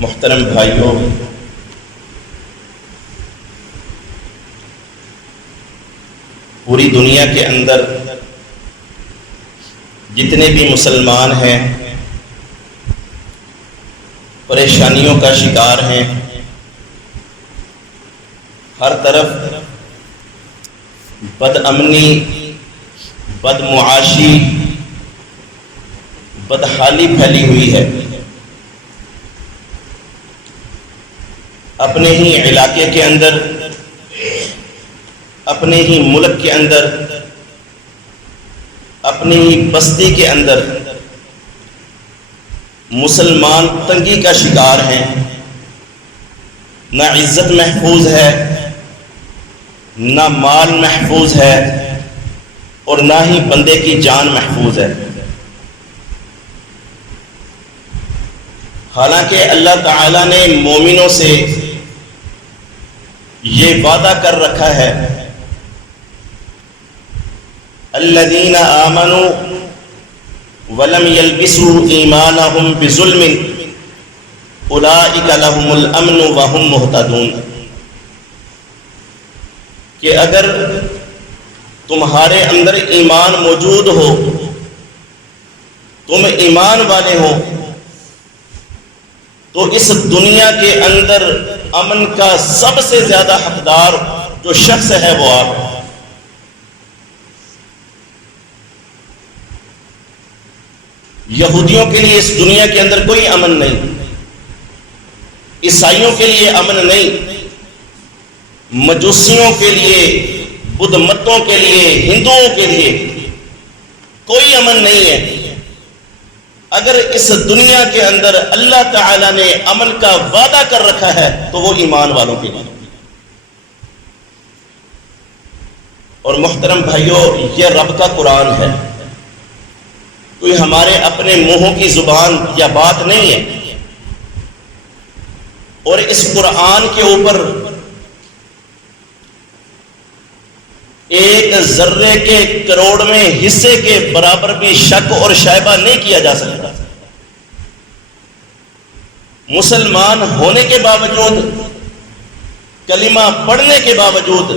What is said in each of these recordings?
محترم بھائیوں، پوری دنیا کے اندر جتنے بھی مسلمان ہیں پریشانیوں کا شکار ہیں۔ ہر طرف بد امنی، بد معاشی، بدحالی پھیلی ہوئی ہے۔ اپنے ہی علاقے کے اندر، اپنے ہی ملک کے اندر، اپنی ہی بستی کے اندر مسلمان تنگی کا شکار ہیں۔ نہ عزت محفوظ ہے، نہ مال محفوظ ہے، اور نہ ہی بندے کی جان محفوظ ہے۔ حالانکہ اللہ تعالیٰ نے مومنوں سے یہ وعدہ کر رکھا ہے، الذین آمنوا ولم یلبسوا ایمانہم بظلم اولئک لہم الامن وہم مہتدون، کہ اگر تمہارے اندر ایمان موجود ہو، تم ایمان والے ہو، تو اس دنیا کے اندر امن کا سب سے زیادہ حقدار جو شخص ہے وہ آپ۔ یہودیوں کے لیے اس دنیا کے اندر کوئی امن نہیں، عیسائیوں کے لیے امن نہیں، مجوسیوں کے لیے، بدھ متوں کے لیے، ہندوؤں کے لیے کوئی امن نہیں ہے۔ اگر اس دنیا کے اندر اللہ تعالیٰ نے امن کا وعدہ کر رکھا ہے تو وہ ایمان والوں کے لیے۔ اور محترم بھائیوں، یہ رب کا قرآن ہے، کوئی ہمارے اپنے منہوں کی زبان یا بات نہیں ہے۔ اور اس قرآن کے اوپر ایک ذرے کے کروڑویں حصے کے برابر بھی شک اور شائبہ نہیں کیا جا سکتا۔ مسلمان ہونے کے باوجود، کلمہ پڑھنے کے باوجود،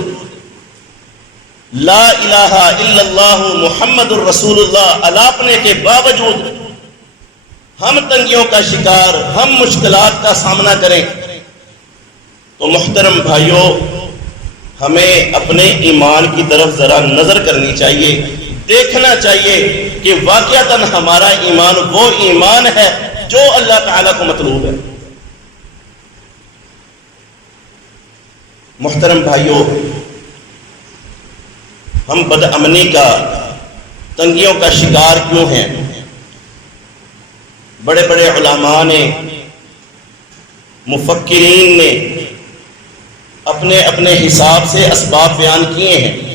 لا الہ الا اللہ محمد الرسول اللہ الاپنے کے باوجود ہم تنگیوں کا شکار، ہم مشکلات کا سامنا کریں تو محترم بھائیوں، ہمیں اپنے ایمان کی طرف ذرا نظر کرنی چاہیے، دیکھنا چاہیے کہ واقعتاً ہمارا ایمان وہ ایمان ہے جو اللہ تعالیٰ کو مطلوب ہے۔ محترم بھائیوں، ہم بد امنی کا، تنگیوں کا شکار کیوں ہیں؟ بڑے بڑے علماء نے، مفکرین نے اپنے اپنے حساب سے اسباب بیان کیے ہیں۔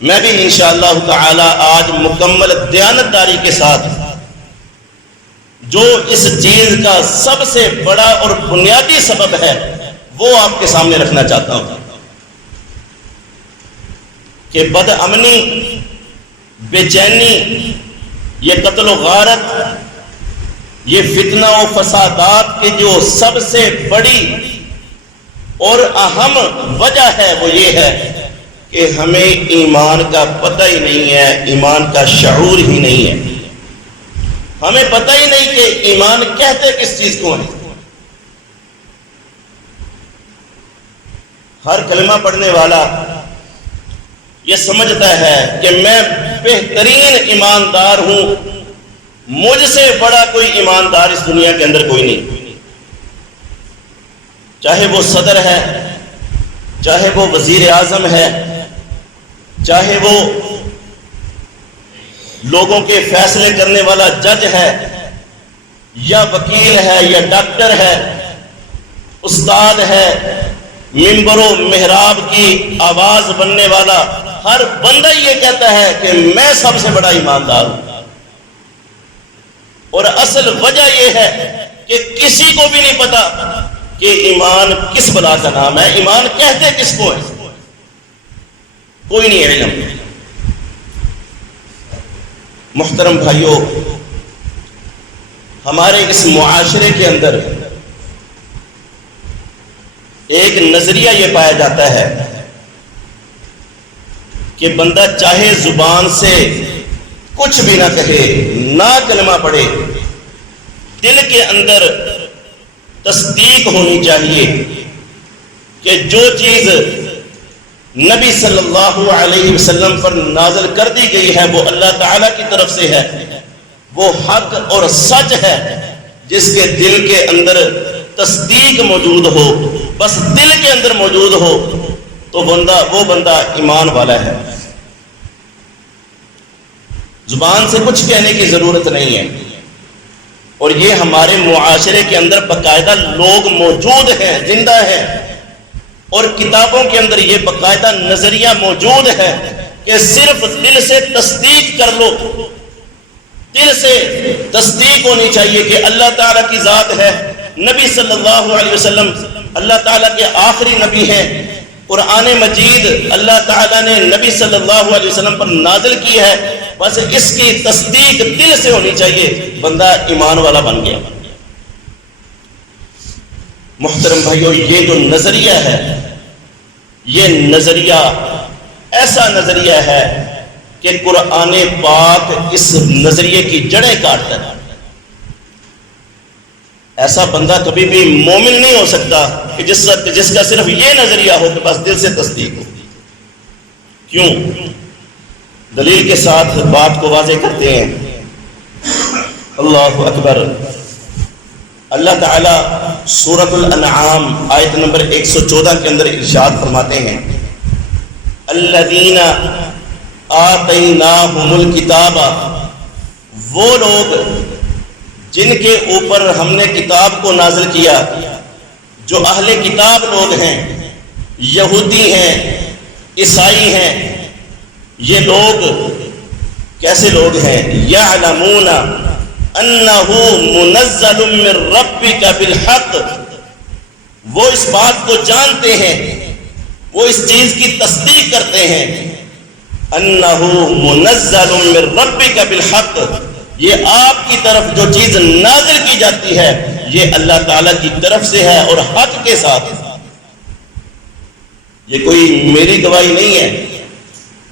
میں بھی انشاءاللہ تعالی آج مکمل دیانتداری کے ساتھ جو اس چیز کا سب سے بڑا اور بنیادی سبب ہے وہ آپ کے سامنے رکھنا چاہتا ہوں کہ بد امنی، بے چینی، یہ قتل و غارت، یہ فتنہ و فسادات کی جو سب سے بڑی اور اہم وجہ ہے وہ یہ ہے کہ ہمیں ایمان کا پتہ ہی نہیں ہے، ایمان کا شعور ہی نہیں ہے۔ ہمیں پتہ ہی نہیں کہ ایمان کہتے کس چیز کو ہے۔ ہر کلمہ پڑھنے والا یہ سمجھتا ہے کہ میں بہترین ایماندار ہوں، مجھ سے بڑا کوئی ایماندار اس دنیا کے اندر کوئی نہیں، چاہے وہ صدر ہے، چاہے وہ وزیر اعظم ہے، چاہے وہ لوگوں کے فیصلے کرنے والا جج ہے، یا وکیل ہے، یا ڈاکٹر ہے، استاد ہے، ممبر و محراب کی آواز بننے والا ہر بندہ یہ کہتا ہے کہ میں سب سے بڑا ایماندار ہوں۔ اور اصل وجہ یہ ہے کہ کسی کو بھی نہیں پتا کہ ایمان کس بلا کا نام ہے، ایمان کہتے کس کو ہے، کوئی نہیں علم۔ محترم بھائیوں، ہمارے اس معاشرے کے اندر ایک نظریہ یہ پایا جاتا ہے کہ بندہ چاہے زبان سے کچھ بھی نہ کہے، نہ کلمہ پڑھے، دل کے اندر تصدیق ہونی چاہیے کہ جو چیز نبی صلی اللہ علیہ وسلم پر نازل کر دی گئی ہے وہ اللہ تعالیٰ کی طرف سے ہے، وہ حق اور سچ ہے۔ جس کے دل کے اندر تصدیق موجود ہو، بس دل کے اندر موجود ہو، تو وہ بندہ ایمان والا ہے۔ زبان سے کچھ کہنے کی ضرورت نہیں ہے، اور یہ ہمارے معاشرے کے اندر باقاعدہ لوگ موجود ہیں، زندہ ہیں، اور کتابوں کے اندر یہ باقاعدہ نظریہ موجود ہے کہ صرف دل سے تصدیق کر لو، دل سے تصدیق ہونی چاہیے کہ اللہ تعالیٰ کی ذات ہے، نبی صلی اللہ علیہ وسلم اللہ تعالیٰ کے آخری نبی ہیں، قرآن مجید اللہ تعالیٰ نے نبی صلی اللہ علیہ وسلم پر نازل کی ہے، بس اس کی تصدیق دل سے ہونی چاہیے، بندہ ایمان والا بن گیا۔ محترم بھائیو، یہ جو نظریہ ہے، یہ نظریہ ایسا نظریہ ہے کہ قرآن پاک اس نظریے کی جڑیں کاٹتا ہے۔ ایسا بندہ کبھی بھی مومن نہیں ہو سکتا کہ جس کا صرف یہ نظریہ ہو کہ بس دل سے تصدیق ہو۔ کیوں؟ دلیل کے ساتھ بات کو واضح کرتے ہیں۔ اللہ اکبر۔ اللہ تعالیٰ سورۃ الانعام آیت نمبر 114 کے اندر ارشاد فرماتے ہیں، الذین آتیناہم الکتاب، وہ لوگ جن کے اوپر ہم نے کتاب کو نازل کیا، جو اہل کتاب لوگ ہیں، یہودی ہیں، عیسائی ہیں، یہ لوگ کیسے لوگ ہیں؟ یعلمون انہ منزل من ربک بالحق، وہ اس بات کو جانتے ہیں، وہ اس چیز کی تصدیق کرتے ہیں، انہ منزل من ربک بالحق، یہ آپ کی طرف جو چیز نازل کی جاتی ہے یہ اللہ تعالیٰ کی طرف سے ہے اور حق کے ساتھ۔ یہ کوئی میری گواہی نہیں ہے،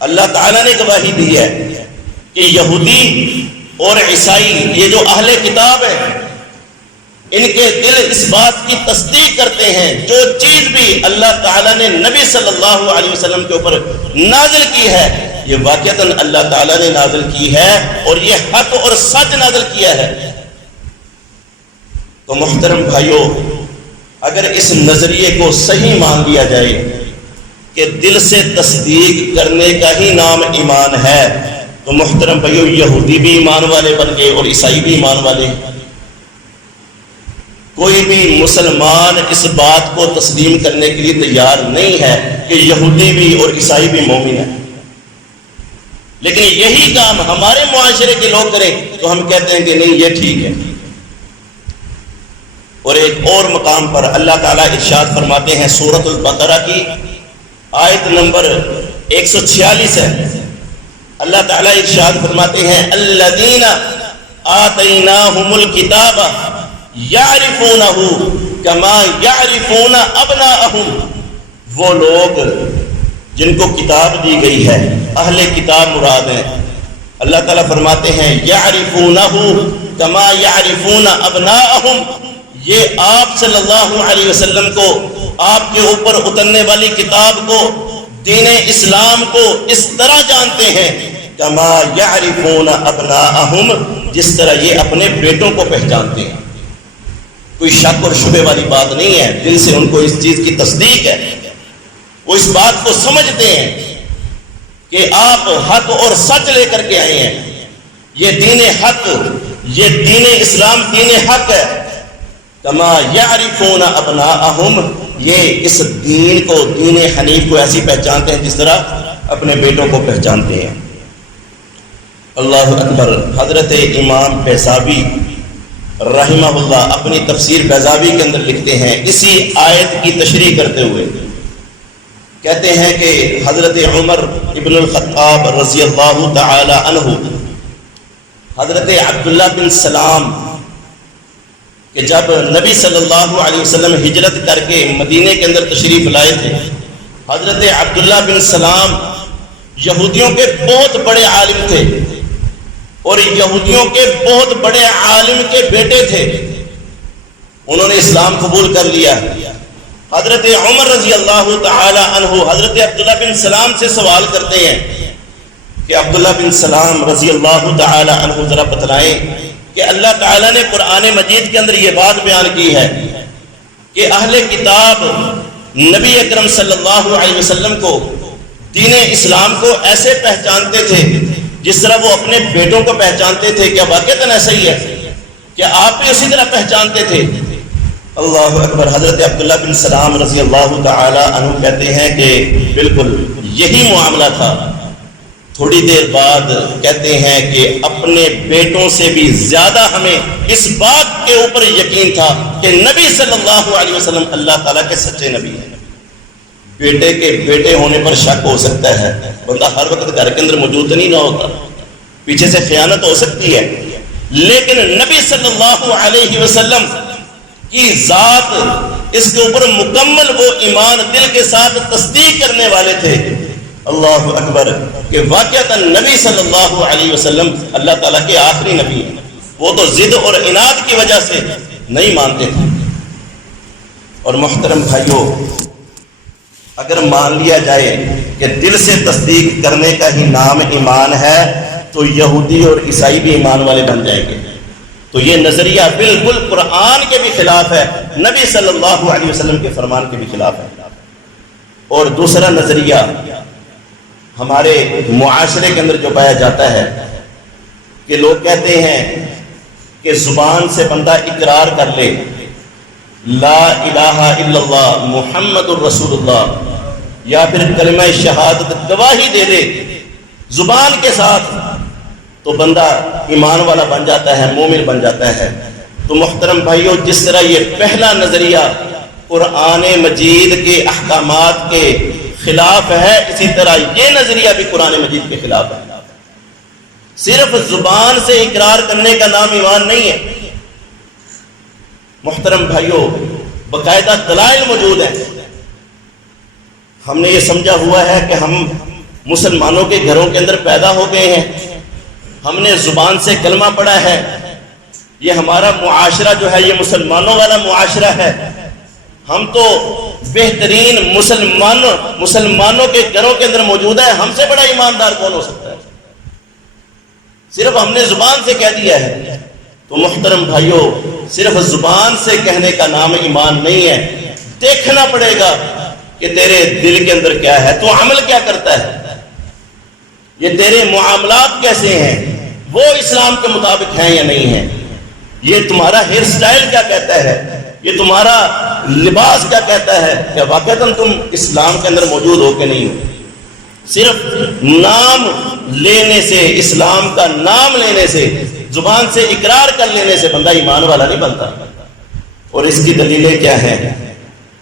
اللہ تعالیٰ نے گواہی دی ہے کہ یہودی اور عیسائی، یہ جو اہل کتاب ہیں، ان کے دل اس بات کی تصدیق کرتے ہیں جو چیز بھی اللہ تعالیٰ نے نبی صلی اللہ علیہ وسلم کے اوپر نازل کی ہے یہ واقعتاً اللہ تعالیٰ نے نازل کی ہے اور یہ حق اور سچ نازل کیا ہے۔ تو محترم بھائیو، اگر اس نظریے کو صحیح مان لیا جائے کہ دل سے تصدیق کرنے کا ہی نام ایمان ہے، تو محترم بھائیو، یہودی بھی ایمان والے بن گئے اور عیسائی بھی ایمان والے۔ کوئی بھی مسلمان اس بات کو تسلیم کرنے کے لیے تیار نہیں ہے کہ یہودی بھی اور عیسائی بھی مومن ہیں، لیکن یہی کام ہمارے معاشرے کے لوگ کریں تو ہم کہتے ہیں کہ نہیں، یہ ٹھیک ہے۔ اور ایک اور مقام پر اللہ تعالیٰ ارشاد فرماتے ہیں، سورۃ البقرہ کی آیت نمبر 146 ہے، اللہ تعالیٰ ارشاد فرماتے ہیں، الذین آتیناہم الکتاب یعرفونہ کما یعرفون ابناءہم، وہ لوگ جن کو کتاب دی گئی ہے، اہل کتاب مراد ہیں، اللہ تعالیٰ فرماتے ہیں یعرفونہ کما یعرفون ابناءہم، یہ آپ صلی اللہ علیہ وسلم کو، آپ کے اوپر اترنے والی کتاب کو، دین اسلام کو اس طرح جانتے ہیں کما یعرفون ابناءہم، جس طرح یہ اپنے بیٹوں کو پہچانتے ہیں۔ کوئی شک اور شبہ والی بات نہیں ہے، دل سے ان کو اس چیز کی تصدیق ہے، وہ اس بات کو سمجھتے ہیں کہ آپ حق اور سچ لے کر کے آئے ہیں، یہ دین حق، یہ دین اسلام دین حق ہے۔ کما یعرفون ابناءہم، یہ اس دین کو، دین حنیف کو ایسی پہچانتے ہیں جس طرح اپنے بیٹوں کو پہچانتے ہیں۔ اللہ اکبر۔ حضرت امام بیضاوی رحمہ اللہ اپنی تفسیر بیضاوی کے اندر لکھتے ہیں، اسی آیت کی تشریح کرتے ہوئے کہتے ہیں کہ حضرت عمر ابن الخطاب رضی اللہ تعالی عنہ، حضرت عبداللہ بن سلام کہ جب نبی صلی اللہ علیہ وسلم ہجرت کر کے مدینے کے اندر تشریف لائے تھے، حضرت عبداللہ بن سلام یہودیوں کے بہت بڑے عالم تھے اور یہودیوں کے بہت بڑے عالم کے بیٹے تھے، انہوں نے اسلام قبول کر لیا۔ حضرت عمر رضی اللہ تعالی عنہ حضرت عبداللہ بن سلام سے سوال کرتے ہیں کہ عبداللہ بن سلام رضی اللہ تعالی عنہ ذرا بتلائیں کہ اللہ تعالیٰ نے قرآن مجید کے اندر یہ بات بیان کی ہے کہ اہل کتاب نبی اکرم صلی اللہ علیہ وسلم کو، دین اسلام کو ایسے پہچانتے تھے جس طرح وہ اپنے بیٹوں کو پہچانتے تھے، کیا واقعتاً ایسا ہی ہے؟ کیا آپ بھی اسی طرح پہچانتے تھے؟ اللہ اکبر۔ حضرت عبداللہ بن سلام رضی اللہ تعالی عنہ کہتے ہیں کہ بالکل یہی معاملہ تھا۔ تھوڑی دیر بعد کہتے ہیں کہ اپنے بیٹوں سے بھی زیادہ ہمیں اس بات کے اوپر یقین تھا کہ نبی صلی اللہ علیہ وسلم اللہ تعالیٰ کے سچے نبی ہیں۔ بیٹے کے بیٹے ہونے پر شک ہو سکتا ہے، بندہ ہر وقت گھر کے اندر موجود نہیں نہ ہوتا، پیچھے سے خیانت ہو سکتی ہے، لیکن نبی صلی اللہ علیہ وسلم کی ذات، اس کے اوپر مکمل وہ ایمان دل کے ساتھ تصدیق کرنے والے تھے۔ اللہ اکبر، کہ واقعتاً نبی صلی اللہ علیہ وسلم اللہ تعالیٰ کے آخری نبی ہیں۔ وہ تو ضد اور عناد کی وجہ سے نہیں مانتے تھے۔ اور محترم بھائیوں، اگر مان لیا جائے کہ دل سے تصدیق کرنے کا ہی نام ایمان ہے تو یہودی اور عیسائی بھی ایمان والے بن جائیں گے، تو یہ نظریہ بالکل قرآن کے بھی خلاف ہے، نبی صلی اللہ علیہ وسلم کے فرمان کے بھی خلاف ہے۔ اور دوسرا نظریہ ہمارے معاشرے کے اندر جو پایا جاتا ہے کہ لوگ کہتے ہیں کہ زبان سے بندہ اقرار کر لے لا الہ الا اللہ محمد الرسول اللہ، یا پھر کلمہ شہادت گواہی دے دے زبان کے ساتھ، تو بندہ ایمان والا بن جاتا ہے، مومن بن جاتا ہے۔ تو محترم بھائیوں، جس طرح یہ پہلا نظریہ قرآن مجید کے احکامات کے خلاف ہے، اسی طرح یہ نظریہ بھی قرآن مجید کے خلاف ہے۔ صرف زبان سے اقرار کرنے کا نام ایمان نہیں ہے محترم بھائیوں، باقاعدہ دلائل موجود ہیں۔ ہم نے یہ سمجھا ہوا ہے کہ ہم مسلمانوں کے گھروں کے اندر پیدا ہو گئے ہیں، ہم نے زبان سے کلمہ پڑھا ہے، یہ ہمارا معاشرہ جو ہے یہ مسلمانوں والا معاشرہ ہے، ہم تو بہترین مسلمانوں کے گھروں کے اندر موجود ہے، ہم سے بڑا ایماندار کون ہو سکتا ہے؟ صرف ہم نے زبان سے کہہ دیا ہے۔ تو محترم بھائیوں، صرف زبان سے کہنے کا نام ایمان نہیں ہے، دیکھنا پڑے گا کہ تیرے دل کے اندر کیا ہے، تو عمل کیا کرتا ہے، یہ تیرے معاملات کیسے ہیں، وہ اسلام کے مطابق ہیں یا نہیں ہیں، یہ تمہارا ہیئر سٹائل کیا کہتا ہے، یہ تمہارا لباس کیا کہتا ہے، کیا واقعتاً تم اسلام کے اندر موجود ہو کہ نہیں ہو۔ صرف نام لینے سے، اسلام کا نام لینے سے، زبان سے اقرار کر لینے سے بندہ ایمان والا نہیں بنتا۔ اور اس کی دلیلیں کیا ہیں؟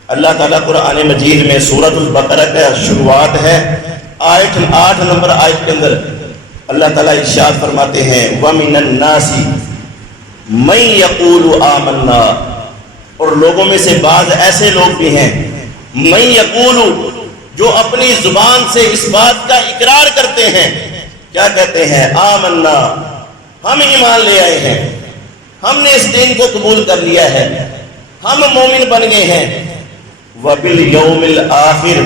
اللہ تعالیٰ قرآن مجید میں سورۃ البقرہ کا شروعات ہے، 8 نمبر آیت کے اندر اللہ تعالیٰ ارشاد فرماتے ہیں وَمِنَ النَّاسِ مَن يَقُولُ آمَنَّا، اور لوگوں میں سے بعض ایسے لوگ بھی ہیں مَن يَقُولُ، جو اپنی زبان سے اس بات کا اقرار کرتے ہیں، کیا کہتے ہیں؟ آمنا، ہم ایمان لے آئے ہیں، ہم نے اس دین کو قبول کر لیا ہے، ہم مومن بن گئے ہیں۔ وَبِالْيَوْمِ الْآخِرِ،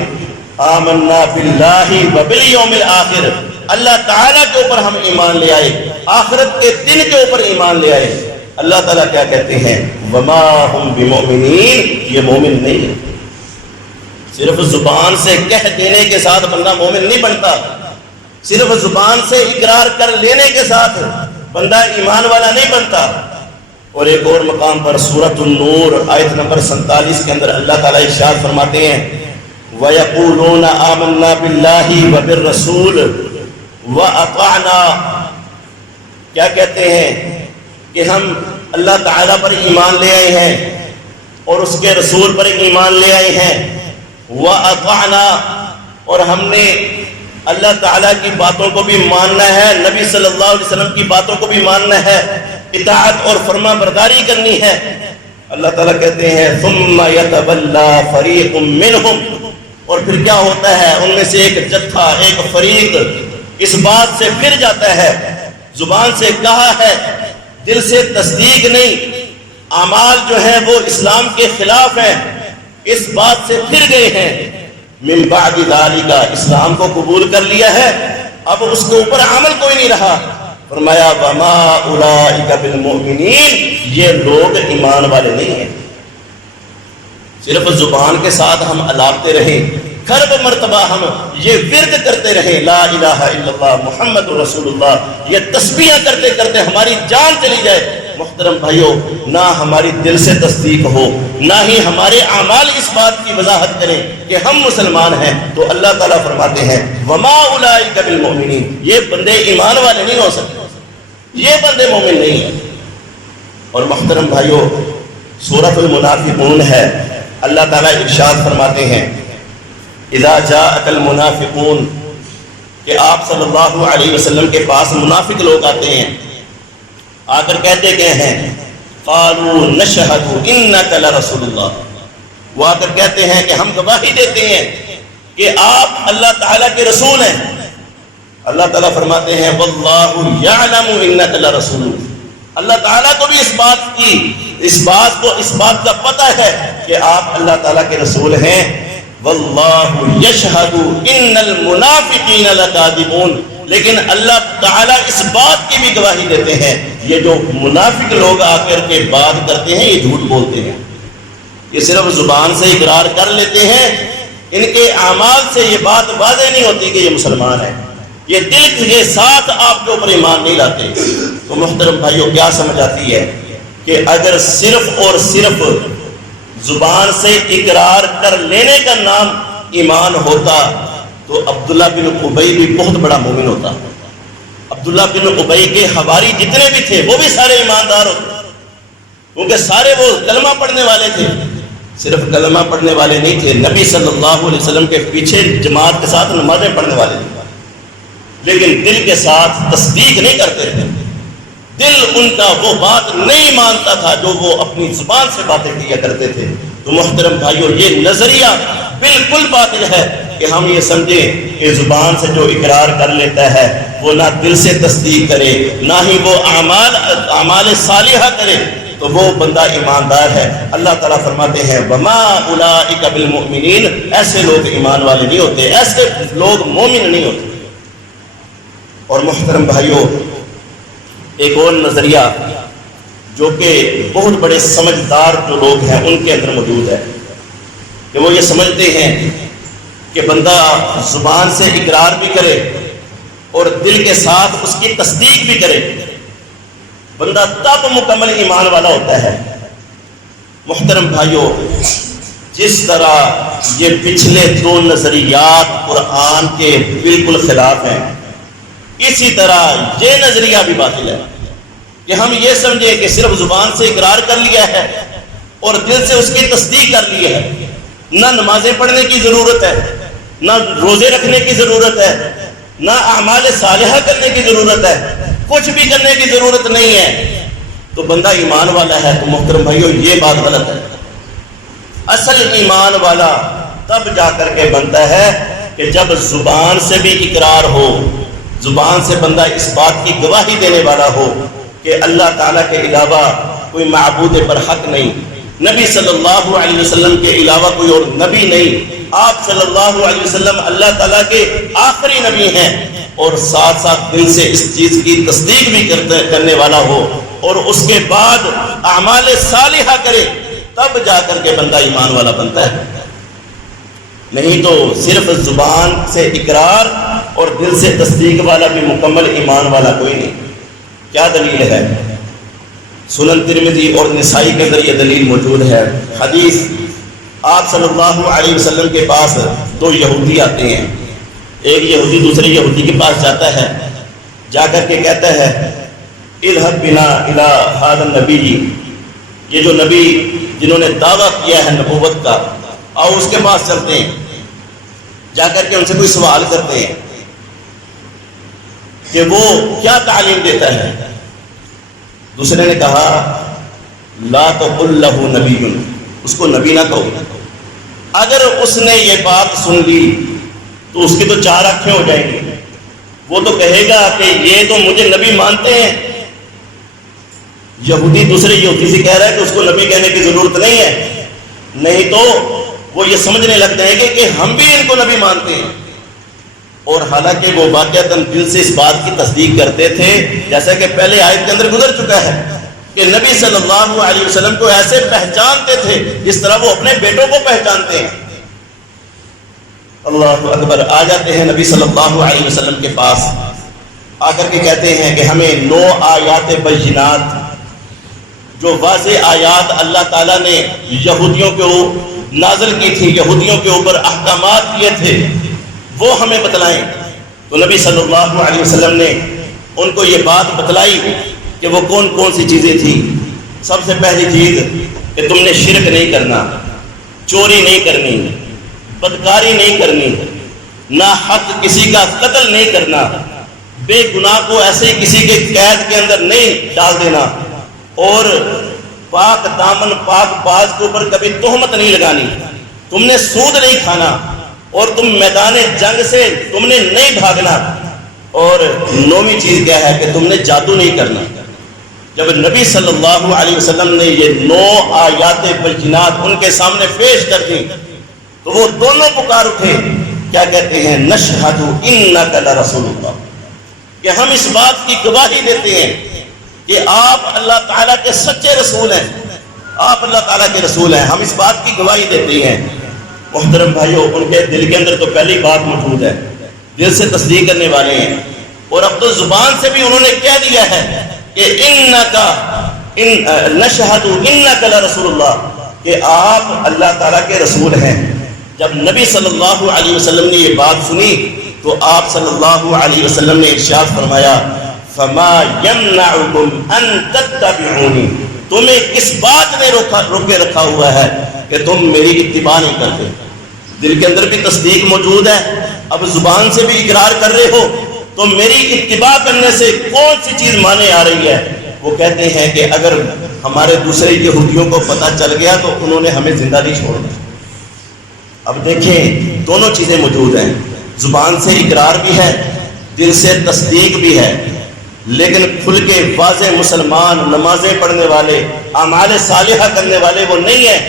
آمنا بِاللَّهِ وَبِالْيَوْمِ الْآخِرِ، اللہ تعالیٰ کے اوپر ہم ایمان لے آئے، آخرت کے دن کے اوپر ایمان لے آئے۔ اللہ تعالیٰ کیا کہتے ہیں؟ وَمَا هُمْ بِمُؤْمِنِينَ، یہ مومن نہیں ہے۔ صرف زبان سے کہہ دینے کے ساتھ بندہ مومن نہیں بنتا، صرف زبان سے اقرار کر لینے کے ساتھ بندہ ایمان والا نہیں بنتا۔ اور ایک اور مقام پر سورۃ النور آیت نمبر 47 کے اندر اللہ تعالیٰ ارشاد فرماتے ہیں وَيَقُولُونَ آمَنَّا بِاللَّهِ وَبِالرَّسُولِ وَأَطَعْنَا، کیا کہتے ہیں کہ ہم اللہ تعالیٰ پر ایمان لے آئے ہیں اور اس کے رسول پر ایمان لے آئے ہیں، وَأَطَعْنَا، اور ہم نے اللہ تعالیٰ کی باتوں کو بھی ماننا ہے، نبی صلی اللہ علیہ وسلم کی باتوں کو بھی ماننا ہے، اطاعت اور فرما برداری کرنی ہے۔ اللہ تعالیٰ کہتے ہیں ثم یتولی فریق منہم، اور پھر کیا ہوتا ہے، ان میں سے ایک جتھا، ایک فریق اس بات سے پھر جاتا ہے، زبان سے کہا ہے دل سے تصدیق نہیں، اعمال جو ہیں وہ اسلام کے خلاف ہیں، اس بات سے پھر گئے ہیں، من بعد ذالک، اسلام کو قبول کر لیا ہے، اب اس کے اوپر عمل کوئی نہیں رہا، فرمایا وما اولئک بالمؤمنین، یہ لوگ ایمان والے نہیں ہیں۔ صرف زبان کے ساتھ ہم الاپتے رہیں، خرب مرتبہ ہم یہ ورد کرتے رہیں، لا الہ الا اللہ محمد رسول اللہ، یہ تسبیحاں کرتے کرتے ہماری جان چلی جائے، محترم بھائیو، نہ ہماری دل سے تصدیق ہو، نہ ہی ہمارے اعمال اس بات کی وضاحت کریں کہ ہم مسلمان ہیں، تو اللہ تعالیٰ فرماتے ہیں وما اولئک بالمؤمنین، یہ بندے ایمان والے نہیں ہو سکتے، یہ بندے مومن نہیں ہیں۔ اور محترم بھائیو، سورۃ المنافقون ہے، اللہ تعالیٰ ارشاد فرماتے ہیں اذا جاءک المنافقون، کہ آپ صلی اللہ علیہ وسلم کے پاس منافق لوگ آتے ہیں، آ کر کہتے گئے ہیں قالوا نشہد انک لرسول اللہ، وہ آ کر کہتے ہیں کہ ہم گواہی دیتے ہیں کہ آپ اللہ تعالیٰ کے رسول ہیں۔ اللہ تعالیٰ فرماتے ہیں واللہ یعلم انک لرسول، اللہ تعالیٰ کو بھی اس بات کا پتہ ہے کہ آپ اللہ تعالیٰ کے رسول ہیں، واللہ یشہد ان المنافقین لکاذبون، لیکن اللہ تعالیٰ اس بات کی بھی گواہی دیتے ہیں یہ جو منافق لوگ آ کر کے بات کرتے ہیں یہ جھوٹ بولتے ہیں، یہ صرف زبان سے اقرار کر لیتے ہیں، ان کے اعمال سے یہ بات واضح نہیں ہوتی کہ یہ مسلمان ہیں، یہ دل کے ساتھ آپ کے اوپر ایمان نہیں لاتے۔ تو محترم بھائیوں، کیا سمجھ آتی ہے کہ اگر صرف اور صرف زبان سے اقرار کر لینے کا نام ایمان ہوتا تو عبداللہ بن ابی بھی بہت بڑا مومن ہوتا، عبداللہ بن ابی کے حواری جتنے بھی تھے وہ بھی سارے ایماندار ہوتے، کیونکہ سارے وہ کلمہ پڑھنے والے تھے، صرف کلمہ پڑھنے والے نہیں تھے، نبی صلی اللہ علیہ وسلم کے پیچھے جماعت کے ساتھ نمازیں پڑھنے والے تھے، لیکن دل کے ساتھ تصدیق نہیں کرتے تھے، دل ان کا وہ بات نہیں مانتا تھا جو وہ اپنی زبان سے باتیں کیا کرتے تھے۔ تو محترم بھائیو، یہ نظریہ بالکل باطل ہے کہ ہم یہ سمجھیں کہ زبان سے جو اقرار کر لیتا ہے وہ نہ دل سے تصدیق کرے نہ ہی وہ اعمال صالحہ کرے تو وہ بندہ ایماندار ہے۔ اللہ تعالیٰ فرماتے ہیں وما اولئک بالمؤمنین، ایسے لوگ ایمان والے نہیں ہوتے، ایسے لوگ مومن نہیں ہوتے۔ اور محترم بھائیو، ایک اور نظریہ جو کہ بہت بڑے سمجھدار جو لوگ ہیں ان کے اندر موجود ہے کہ وہ یہ سمجھتے ہیں کہ بندہ زبان سے اقرار بھی کرے اور دل کے ساتھ اس کی تصدیق بھی کرے، بندہ تب مکمل ایمان والا ہوتا ہے۔ محترم بھائیو، جس طرح یہ پچھلے دو نظریات قرآن کے بالکل خلاف ہیں، اسی طرح یہ نظریہ بھی باطل ہے کہ ہم یہ سمجھیں کہ صرف زبان سے اقرار کر لیا ہے اور دل سے اس کی تصدیق کر لی ہے، نہ نمازیں پڑھنے کی ضرورت ہے، نہ روزے رکھنے کی ضرورت ہے، نہ اعمال صالحہ کرنے کی ضرورت ہے، کچھ بھی کرنے کی ضرورت نہیں ہے، تو بندہ ایمان والا ہے۔ تو محترم بھائیو، یہ بات غلط ہے۔ اصل ایمان والا تب جا کر کے بنتا ہے کہ جب زبان سے بھی اقرار ہو، زبان سے بندہ اس بات کی گواہی دینے والا ہو کہ اللہ تعالیٰ کے علاوہ کوئی معبود برحق نہیں، نبی صلی اللہ علیہ وسلم کے علاوہ کوئی اور نبی نہیں، آپ صلی اللہ علیہ وسلم اللہ تعالیٰ کے آخری نبی ہیں، اور ساتھ ساتھ دل سے اس چیز کی تصدیق بھی کرنے والا ہو اور اس کے بعد اعمال صالحہ کرے، تب جا کر کے بندہ ایمان والا بنتا ہے۔ نہیں تو صرف زبان سے اقرار اور دل سے تصدیق والا بھی مکمل ایمان والا کوئی نہیں۔ کیا دلیل ہے؟ سنن ترمذی اور نسائی کے اندر یہ دلیل موجود ہے۔ حدیث، آپ صلی اللہ علیہ وسلم کے پاس دو یہودی آتے ہیں، ایک یہودی دوسرے یہودی کے پاس جاتا ہے، جا کر کے کہتا ہے اذهب بنا الى هذا النبی، یہ جو نبی جنہوں نے دعویٰ کیا ہے نبوت کا، اور اس کے پاس چلتے ہیں، جا کر کے ان سے کوئی سوال کرتے ہیں کہ وہ کیا تعلیم دیتا ہے۔ دوسرے نے کہا لا تقل له نبی، اس کو نبی نہ کہو۔ اگر اس نے یہ بات سن لی تو اس کی تو چار آنکھیں ہو جائیں گی، وہ تو کہے گا کہ یہ تو مجھے نبی مانتے ہیں۔ یہودی دوسرے یہودی سے کہہ رہا ہے کہ اس کو نبی کہنے کی ضرورت نہیں ہے، نہیں تو وہ یہ سمجھنے لگتے ہیں کہ ہم بھی ان کو نبی مانتے ہیں، اور حالانکہ وہ واقعتاً دل سے اس بات کی تصدیق کرتے تھے، جیسا کہ پہلے آیت کے اندر گزر چکا ہے کہ نبی صلی اللہ علیہ وسلم کو ایسے پہچانتے تھے جس طرح وہ اپنے بیٹوں کو پہچانتے ہیں۔ اللہ اکبر۔ آ جاتے ہیں نبی صلی اللہ علیہ وسلم کے پاس، آ کر کے کہتے ہیں کہ ہمیں 9 آیات بینات، جو واضح آیات اللہ تعالیٰ نے یہودیوں کو نازل کی تھی، یہودیوں کے اوپر احکامات کیے تھے، وہ ہمیں بتلائیں۔ تو نبی صلی اللہ علیہ وسلم نے ان کو یہ بات بتلائی کہ وہ کون کون سی چیزیں تھیں۔ سب سے پہلی چیز کہ تم نے شرک نہیں کرنا، چوری نہیں کرنی، بدکاری نہیں کرنی، نہ حق کسی کا قتل نہیں کرنا، بے گناہ کو ایسے ہی کسی کے قید کے اندر نہیں ڈال دینا، اور پاک دامن پاک باز کے اوپر کبھی تہمت نہیں لگانی، تم نے سود نہیں کھانا، اور تم میدان جنگ سے تم نے نہیں بھاگنا، اور 9ویں چیز کیا ہے کہ تم نے جادو نہیں کرنا۔ جب نبی صلی اللہ علیہ وسلم نے یہ 9 آیات بینات ان کے سامنے پیش کر دی تو وہ دونوں پکار اٹھے، کیا کہتے ہیں؟ نشہد انک لرسول اللہ، کہ ہم اس بات کی گواہی دیتے ہیں کہ آپ اللہ تعالیٰ کے سچے رسول ہیں، آپ اللہ تعالیٰ کے رسول ہیں، ہم اس بات کی گواہی دیتے ہیں۔ محترم بھائیو، ان کے دل کے اندر تو پہلی بات موجود ہے، دل سے تصدیق کرنے والے ہیں، اور اب تو زبان سے بھی انہوں نے کہہ دیا ہے کہ نشہد انک لرسول اللہ، کہ آپ اللہ تعالیٰ کے رسول ہیں۔ جب نبی صلی اللہ علیہ وسلم نے یہ بات سنی تو آپ صلی اللہ علیہ وسلم نے ارشاد فرمایا، فما یمنعکم ان تتبعونی، تمہیں کس بات نے روکے رکھا ہوا ہے کہ تم میری اتباع نہیں کرتے؟ دل کے اندر بھی تصدیق موجود ہے، اب زبان سے بھی اقرار کر رہے ہو، تو میری اتباع کرنے سے کون سی چیز مانے آ رہی ہے؟ وہ کہتے ہیں کہ اگر ہمارے دوسرے یہودیوں کو پتہ چل گیا تو انہوں نے ہمیں زندہ نہیں چھوڑنا۔ اب دیکھیں، دونوں چیزیں موجود ہیں، زبان سے اقرار بھی ہے، دل سے تصدیق بھی ہے، لیکن کھل کے واضح مسلمان، نمازیں پڑھنے والے، اعمال صالحہ کرنے والے وہ نہیں ہیں۔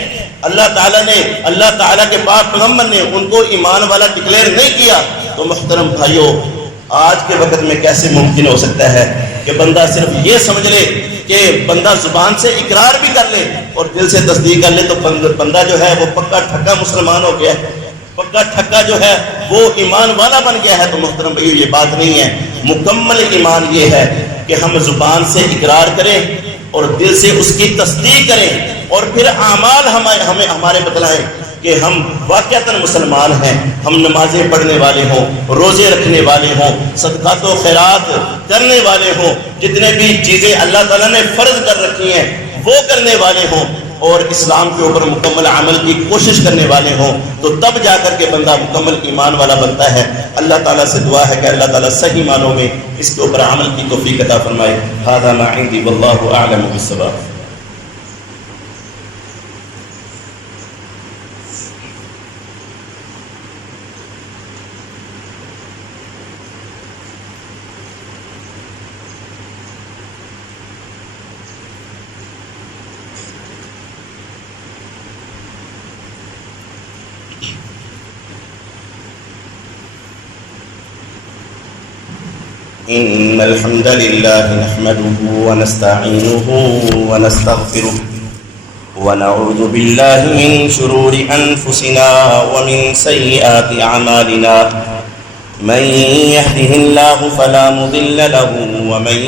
اللہ تعالیٰ نے، اللہ تعالیٰ کے پاک پیغمبر نے ان کو ایمان والا ڈکلیئر نہیں کیا۔ تو محترم بھائیو، آج کے وقت میں کیسے ممکن ہو سکتا ہے کہ بندہ صرف یہ سمجھ لے کہ بندہ زبان سے اقرار بھی کر لے اور دل سے تصدیق کر لے تو بندہ جو ہے وہ پکا ٹھکا مسلمان ہو گیا ہے، پکا ٹھکا جو ہے وہ ایمان والا بن گیا ہے؟ تو محترم بھائیو، یہ بات نہیں ہے۔ مکمل ایمان یہ ہے کہ ہم زبان سے اقرار کریں اور دل سے اس کی تصدیق کریں، اور پھر اعمال ہمیں ہمارے بتلائیں کہ ہم واقعتاً مسلمان ہیں، ہم نمازیں پڑھنے والے ہوں، روزے رکھنے والے ہوں، صدقات و خیرات کرنے والے ہوں، جتنے بھی چیزیں اللہ تعالیٰ نے فرض کر رکھی ہیں وہ کرنے والے ہوں، اور اسلام کے اوپر مکمل عمل کی کوشش کرنے والے ہوں، تو تب جا کر کے بندہ مکمل ایمان والا بنتا ہے۔ اللہ تعالیٰ سے دعا ہے کہ اللہ تعالیٰ صحیح معنوں میں اس کے اوپر عمل کی توفیق عطا فرمائے۔ ھذا ما عندی واللہ اعلم بالصواب۔ إن الحمد لله نحمده ونستعينه ونستغفره ونعوذ بالله من شرور أنفسنا ومن سيئات أعمالنا، من يهده الله فلا مضل له ومن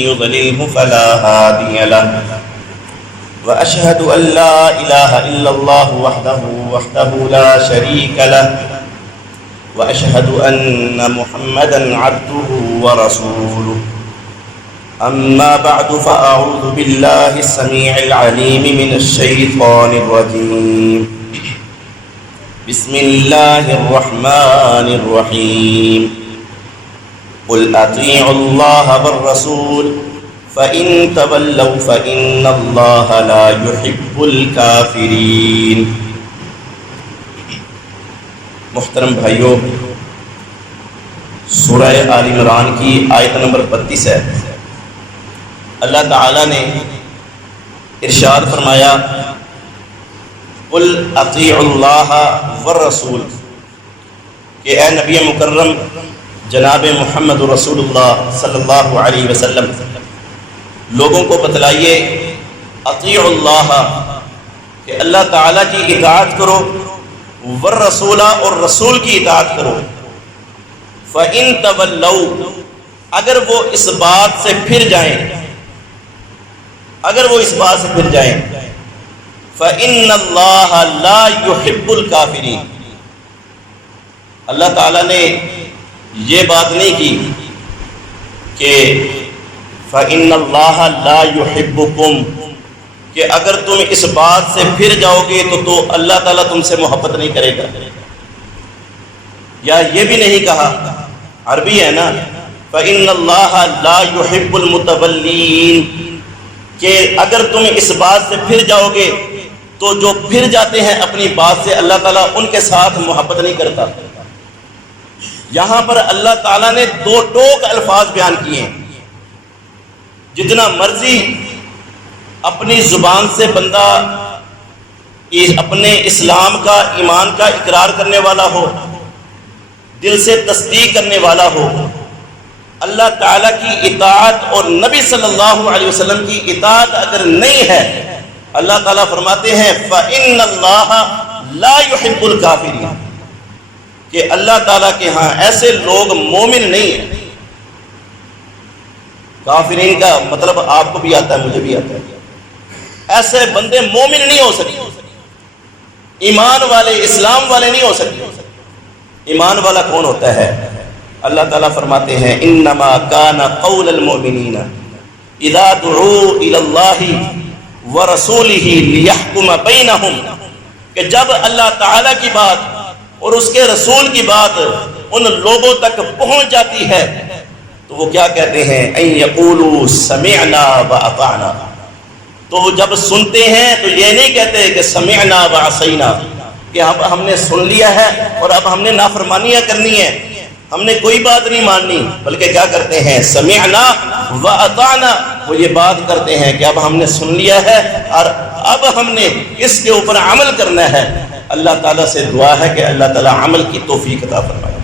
يضلله فلا هادي له، وأشهد أن لا إله إلا الله وحده لا شريك له، وأشهد أن محمدًا عبده ورسوله، أما بعد فأعوذ بالله السميع العليم من الشيطان الرجيم، بسم الله الرحمن الرحيم، قل أطيعوا الله والرسول فَإِن تَوَلَّوْا فَإِنَّ اللَّهَ لَا يُحِبُّ الْكَافِرِينَ۔ محترم بھائیوں، سورہ آل عمران کی آیت نمبر 32 ہے۔ اللہ تعالیٰ نے ارشاد فرمایا قُلْ اطیعوا اللَّهَ وَالرَّسُولَ، کہ اے نبی مکرم جناب محمد رسول اللہ صلی اللہ علیہ وسلم لوگوں کو بتلائیے اطیعوا اللہ، کہ اللہ تعالیٰ کی اطاعت کرو، والرسول، اور رسول کی اطاعت کرو۔ فَإِن تَوَلَّوْا، اگر وہ اس بات سے پھر جائیں، اگر وہ اس بات سے پھر جائیں، فَإِنَّ اللَّهَ لَا يُحِبُّ الْكَافِرِينَ، اللہ تعالیٰ نے یہ بات نہیں کی کہ فَإِنَّ اللَّهَ لَا يُحِبُّكُمْ، کہ اگر تم اس بات سے پھر جاؤ گے تو اللہ تعالیٰ تم سے محبت نہیں کرے گا، یا یہ بھی نہیں کہا، عربی ہے نا، فَإِنَّ اللَّهَ لَا يُحِبُّ الْمُتَوَلِّينَ، کہ اگر تم اس بات سے پھر جاؤ گے تو جو پھر جاتے ہیں اپنی بات سے اللہ تعالیٰ ان کے ساتھ محبت نہیں کرتا۔ یہاں پر اللہ تعالیٰ نے دو ٹوک الفاظ بیان کیے ہیں۔ جتنا مرضی اپنی زبان سے بندہ اپنے اسلام کا، ایمان کا اقرار کرنے والا ہو، دل سے تصدیق کرنے والا ہو، اللہ تعالیٰ کی اطاعت اور نبی صلی اللہ علیہ وسلم کی اطاعت اگر نہیں ہے، اللہ تعالیٰ فرماتے ہیں فَإِنَّ اللَّهَ لَا يُحِبُّ الْكَافِرِينَ، کہ اللہ تعالیٰ کے ہاں ایسے لوگ مومن نہیں ہیں۔ کافرین کا مطلب آپ کو بھی آتا ہے، مجھے بھی آتا ہے۔ ایسے بندے مومن نہیں ہو سکتے، ایمان والے، اسلام والے نہیں ہو سکتے۔ ایمان والا کون ہوتا ہے؟ اللہ تعالیٰ فرماتے ہیں انما کان قول المؤمنین اذا دعوا الی اللہ ورسولہ لیحکم بینہم، کہ جب اللہ تعالیٰ کی بات اور اس کے رسول کی بات ان لوگوں تک پہنچ جاتی ہے تو وہ کیا کہتے ہیں؟ ان یقولوا سمعنا واطعنا، تو وہ جب سنتے ہیں تو یہ نہیں کہتے کہ سمعنا وعصینا، کہ اب ہم نے سن لیا ہے اور اب ہم نے نافرمانیاں کرنی ہے، ہم نے کوئی بات نہیں ماننی، بلکہ کیا کرتے ہیں؟ سمعنا واطعنا، وہ یہ بات کرتے ہیں کہ اب ہم نے سن لیا ہے اور اب ہم نے اس کے اوپر عمل کرنا ہے۔ اللہ تعالیٰ سے دعا ہے کہ اللہ تعالیٰ عمل کی توفیق عطا فرمائے۔